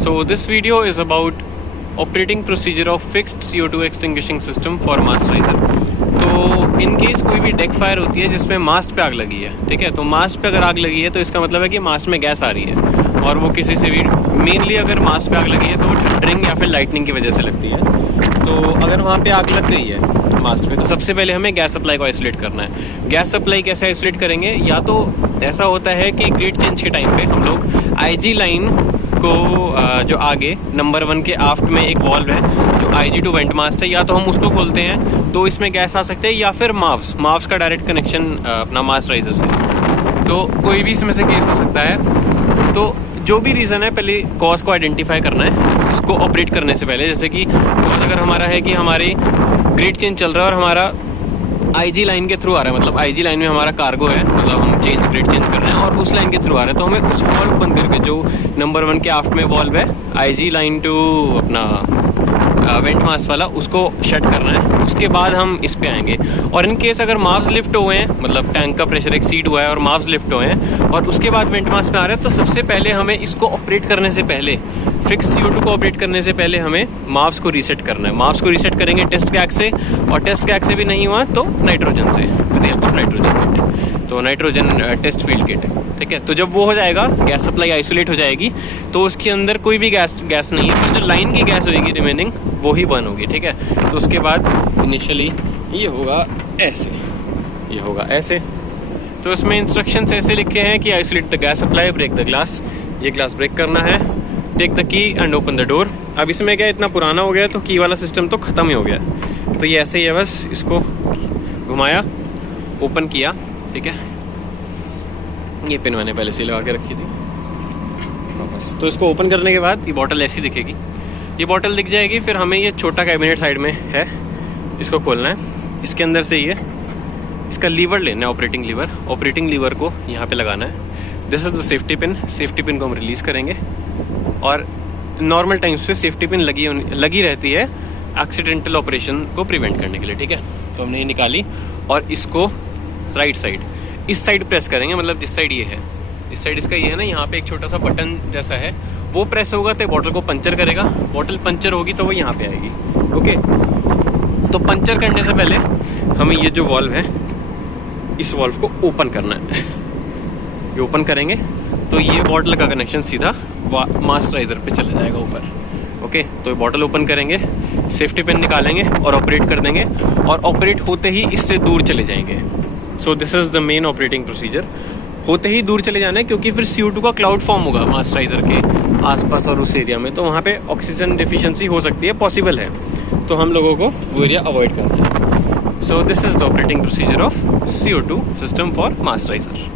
So this video is about operating procedure of fixed CO2 extinguishing system for मास्टराइजर। तो in case कोई भी deck fire होती है जिसमें मास्ट पे आग लगी है, ठीक है, तो मास्ट पे अगर आग लगी है तो इसका मतलब है कि मास्ट में गैस आ रही है और वो किसी से भी मेनली अगर मास्ट पे आग लगी है तो वो थंडरिंग या फिर लाइटनिंग की वजह से लगती है। तो अगर वहाँ पे आग लग गई है मास्ट में तो सबसे पहले हमें गैस सप्लाई को आइसोलेट करना है। गैस सप्लाई कैसे आइसोलेट करेंगे? या तो ऐसा होता है कि ग्रिड चेंज के टाइम पे हम लोग IG लाइन को जो आगे नंबर 1 के आफ्ट में एक वॉल्व है जो IG टू वेंट मास्ट है, या तो हम उसको खोलते हैं तो इसमें गैस आ सकते हैं, या फिर माव्स का डायरेक्ट कनेक्शन अपना मास्टराइजर से। तो कोई भी इसमें से केस हो सकता है। तो जो भी रीज़न है पहले कॉज को आइडेंटिफाई करना है इसको ऑपरेट करने से पहले। जैसे कि कॉज अगर हमारा है कि हमारी ग्रिड चेंज चल रहा है और हमारा IG लाइन के थ्रू आ रहा है, मतलब IG लाइन में हमारा कार्गो है, मतलब हम ग्रिड चेंज कर रहे हैं और उस लाइन के थ्रू आ रहा है, तो हमें उस वॉल्व बंद करके जो नंबर 1 के आफ्ट में वॉल्व है IG लाइन टू अपना वेंट मास्ट वाला, उसको शट करना है। उसके बाद हम इस पे आएंगे। और इन केस अगर माव्स लिफ्ट हुए हैं, मतलब टैंक का प्रेशर एक्सीड हुआ है और माव्स लिफ्ट हुए हैं और उसके बाद वेंट मास्ट में आ रहे हैं, तो सबसे पहले हमें इसको ऑपरेट करने से पहले, फिक्स CO2 को ऑपरेट करने से पहले हमें माव्स को रीसेट करना है। माव्स को रीसेट करेंगे टेस्ट गैस से, और टेस्ट गैस से भी नहीं हुआ तो नाइट्रोजन से, with help of nitrogen kit, तो नाइट्रोजन टेस्ट फील्ड किट, ठीक है। तो जब वो हो जाएगा, गैस सप्लाई आइसोलेट हो जाएगी, तो उसके अंदर कोई भी गैस नहीं है, तो जो लाइन की गैस होगी रिमेनिंग वो ही बर्न होगी, ठीक है। तो उसके बाद इनिशियली ये होगा ऐसे, ये होगा ऐसे। तो इसमें इंस्ट्रक्शंस ऐसे लिखे हैं कि isolate the gas supply, break the glass, ये ग्लास ब्रेक करना है, take the key and open the door. अब इसमें क्या इतना पुराना हो गया तो की वाला सिस्टम तो ख़त्म ही हो गया, तो ये ऐसे ही है, बस इसको घुमाया, ओपन किया, ठीक है। ये पिन मैंने पहले से लगा के रखी थी बस। तो इसको ओपन करने के बाद ये बॉटल ऐसी दिखेगी, ये बॉटल दिख जाएगी। फिर हमें ये छोटा कैबिनेट साइड में है, इसको खोलना है। इसके अंदर से ये इसका लीवर लेना है, ऑपरेटिंग लीवर को यहाँ पे लगाना है। This is the safety pin. Safety pin को हम रिलीज़ करेंगे और नॉर्मल टाइम्स पे सेफ्टी पिन लगी रहती है एक्सीडेंटल ऑपरेशन को प्रिवेंट करने के लिए, ठीक है। तो हमने ये निकाली और इसको राइट साइड, इस साइड प्रेस करेंगे, मतलब जिस साइड ये है, इस साइड इसका ये है ना, यहाँ पे एक छोटा सा बटन जैसा है, वो प्रेस होगा तो बॉटल को पंचर करेगा। बॉटल पंचर होगी तो वो यहाँ पे आएगी, ओके। तो पंचर करने से पहले हमें ये जो वॉल्व है, इस वॉल्व को ओपन करना है। ये ओपन करेंगे तो ये बॉटल का कनेक्शन सीधा मास्टराइजर पे चला जाएगा ऊपर, ओके। तो बॉटल ओपन करेंगे, सेफ्टी पिन निकालेंगे और ऑपरेट कर देंगे, और ऑपरेट होते ही इससे दूर चले जाएंगे। सो this is the main operating procedure. होते ही दूर चले जाना है क्योंकि फिर CO2 का क्लाउड फॉर्म होगा मास्टराइजर के आसपास और उस एरिया में, तो वहाँ पे ऑक्सीजन डिफिशिएंसी हो सकती है, पॉसिबल है, तो हम लोगों को वो एरिया अवॉइड करना है। So this is the operating procedure of CO2 system for मास्टराइजर।